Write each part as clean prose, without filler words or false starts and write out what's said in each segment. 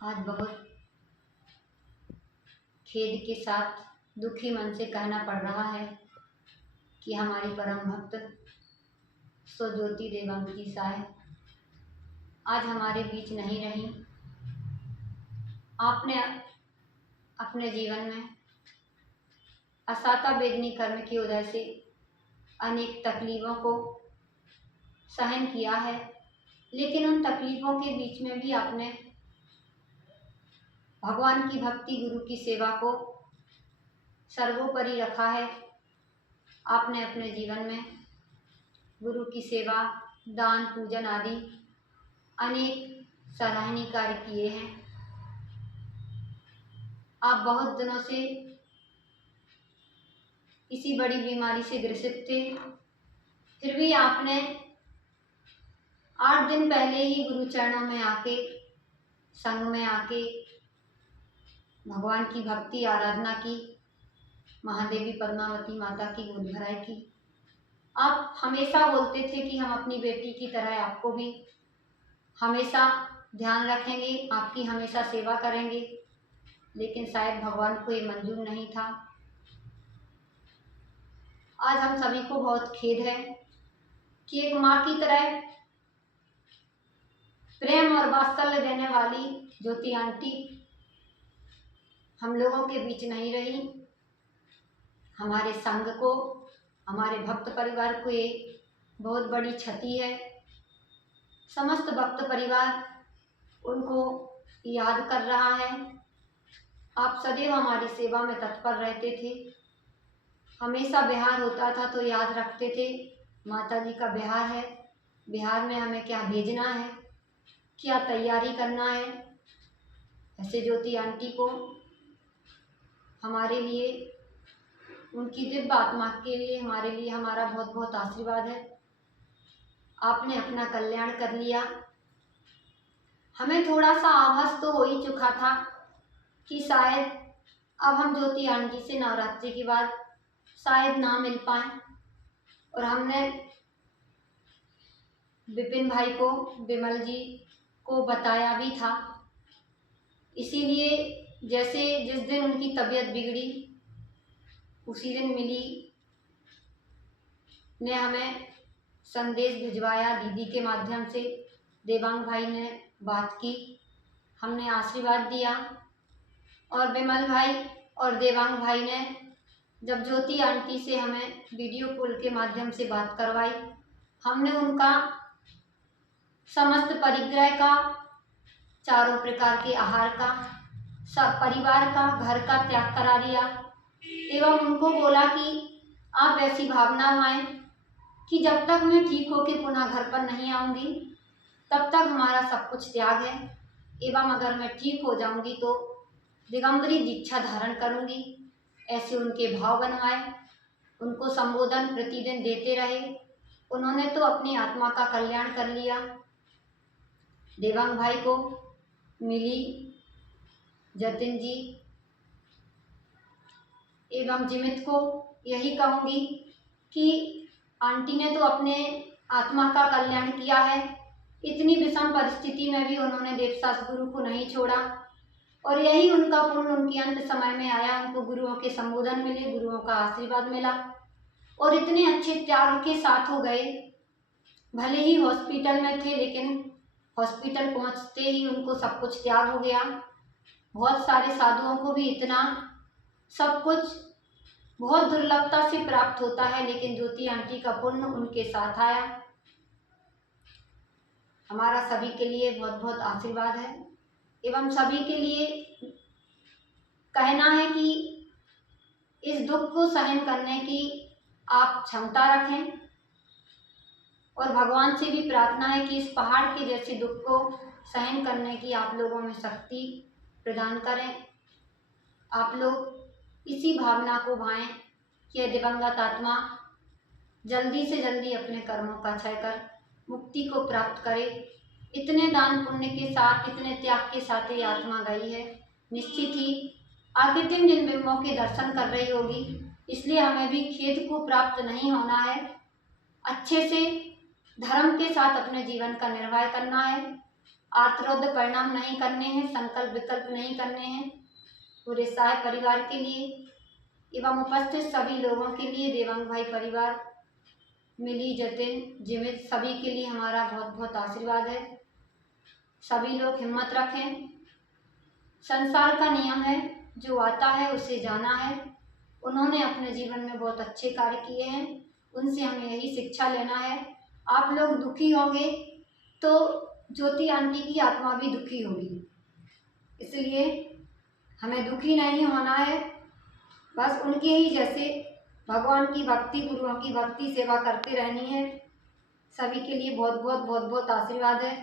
आज बहुत खेद के साथ दुखी मन से कहना पड़ रहा है कि हमारी परम भक्त स्वज्योति देवांगी साय आज हमारे बीच नहीं रही। आपने अपने जीवन में असाता वेदनी कर्म की वजह से अनेक तकलीफ़ों को सहन किया है, लेकिन उन तकलीफ़ों के बीच में भी आपने भगवान की भक्ति, गुरु की सेवा को सर्वोपरि रखा है। आपने अपने जीवन में गुरु की सेवा, दान, पूजन आदि अनेक सराहनीय कार्य किए हैं। आप बहुत दिनों से किसी बड़ी बीमारी से ग्रसित थे, फिर भी आपने 8 दिन पहले ही गुरु चरणों में आके, संग में आके भगवान की भक्ति आराधना की, महादेवी पद्मावती माता की गोद भराई की। आप हमेशा बोलते थे कि हम अपनी बेटी की तरह आपको भी हमेशा ध्यान रखेंगे, आपकी हमेशा सेवा करेंगे, लेकिन शायद भगवान को ये मंजूर नहीं था। आज हम सभी को बहुत खेद है कि एक माँ की तरह प्रेम और वात्सल्य देने वाली ज्योति आंटी हम लोगों के बीच नहीं रही। हमारे संघ को, हमारे भक्त परिवार को ये बहुत बड़ी क्षति है। समस्त भक्त परिवार उनको याद कर रहा है। आप सदैव हमारी सेवा में तत्पर रहते थे, हमेशा बिहार होता था तो याद रखते थे माता जी का बिहार है, बिहार में हमें क्या भेजना है, क्या तैयारी करना है। ऐसे ज्योति आंटी को हमारे लिए, उनकी दिव्य आत्मा के लिए, हमारे लिए हमारा बहुत बहुत आशीर्वाद है। आपने अपना कल्याण कर लिया। हमें थोड़ा सा आभास तो हो ही चुका था कि शायद अब हम ज्योति आंटी से नवरात्रि के बाद शायद ना मिल पाए, और हमने विपिन भाई को, विमल जी को बताया भी था। इसीलिए जैसे जिस दिन उनकी तबीयत बिगड़ी उसी दिन मिली ने हमें संदेश भिजवाया दीदी के माध्यम से। देवांग भाई ने बात की, हमने आशीर्वाद दिया, और विमल भाई और देवांग भाई ने जब ज्योति आंटी से हमें वीडियो कॉल के माध्यम से बात करवाई, हमने उनका समस्त परिग्रह का, चारों प्रकार के आहार का, सब परिवार का, घर का त्याग करा दिया, एवं उनको बोला कि आप ऐसी भावना लाएं कि जब तक मैं ठीक होकर पुनः घर पर नहीं आऊँगी तब तक हमारा सब कुछ त्याग है, एवं अगर मैं ठीक हो जाऊँगी तो दिगंबरी दीक्षा धारण करूँगी। ऐसे उनके भाव बनवाए, उनको संबोधन प्रतिदिन देते रहे। उन्होंने तो अपनी आत्मा का कल्याण कर लिया। देवांग भाई को मिली, जतिन जी एवं जिमित को यही कहूँगी कि आंटी ने तो अपने आत्मा का कल्याण किया है। इतनी विषम परिस्थिति में भी उन्होंने देवशास गुरु को नहीं छोड़ा, और यही उनका पुण्य उनके अंत समय में आया। उनको गुरुओं के संबोधन मिले, गुरुओं का आशीर्वाद मिला, और इतने अच्छे त्याग के साथ हो गए। भले ही हॉस्पिटल में थे, लेकिन हॉस्पिटल पहुंचते ही उनको सब कुछ त्याग हो गया। बहुत सारे साधुओं को भी इतना सब कुछ बहुत दुर्लभता से प्राप्त होता है, लेकिन ज्योति आंटी का पुण्य उनके साथ आया। हमारा सभी के लिए बहुत बहुत आशीर्वाद है, एवं सभी के लिए कहना है कि इस दुख को सहन करने की आप क्षमता रखें, और भगवान से भी प्रार्थना है कि इस पहाड़ के जैसे दुख को सहन करने की आप लोगों में शक्ति प्रदान करें। आप लोग इसी भावना को भाएं कि दिवंगत आत्मा जल्दी से जल्दी अपने कर्मों का क्षय कर मुक्ति को प्राप्त करे। इतने दान पुण्य के साथ, इतने त्याग के साथ ये आत्मा गई है, निश्चित ही आगे दिन जिन बिंबों के दर्शन कर रही होगी। इसलिए हमें भी खेद को प्राप्त नहीं होना है, अच्छे से धर्म के साथ अपने जीवन का निर्वाह करना है। आर्तरौद्ध परिणाम नहीं करने हैं, संकल्प विकल्प नहीं करने हैं। पूरे साय परिवार के लिए एवं उपस्थित सभी लोगों के लिए, देवांग भाई परिवार, मिली, जतिन, जिमित, सभी के लिए हमारा बहुत बहुत आशीर्वाद है। सभी लोग हिम्मत रखें। संसार का नियम है, जो आता है उसे जाना है। उन्होंने अपने जीवन में बहुत अच्छे कार्य किए हैं, उनसे हमें यही शिक्षा लेना है। आप लोग दुखी होंगे तो ज्योति आंटी की आत्मा भी दुखी होगी, इसलिए हमें दुखी नहीं होना है। बस उनके ही जैसे भगवान की भक्ति, गुरुओं की भक्ति, सेवा करते रहनी है। सभी के लिए बहुत बहुत बहुत बहुत आशीर्वाद है।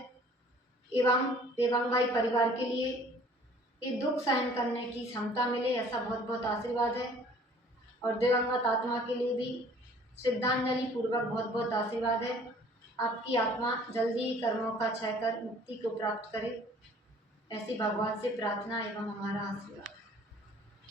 एवं देवांग भाई परिवार के लिए ये दुख सहन करने की क्षमता मिले, ऐसा बहुत बहुत आशीर्वाद है। और दिवंगत आत्मा के लिए भी श्रद्धांजलि पूर्वक बहुत बहुत आशीर्वाद है। आपकी आत्मा जल्दी ही कर्मों का क्षय कर मुक्ति को प्राप्त करे, ऐसी भगवान से प्रार्थना एवं हमारा आशीर्वाद।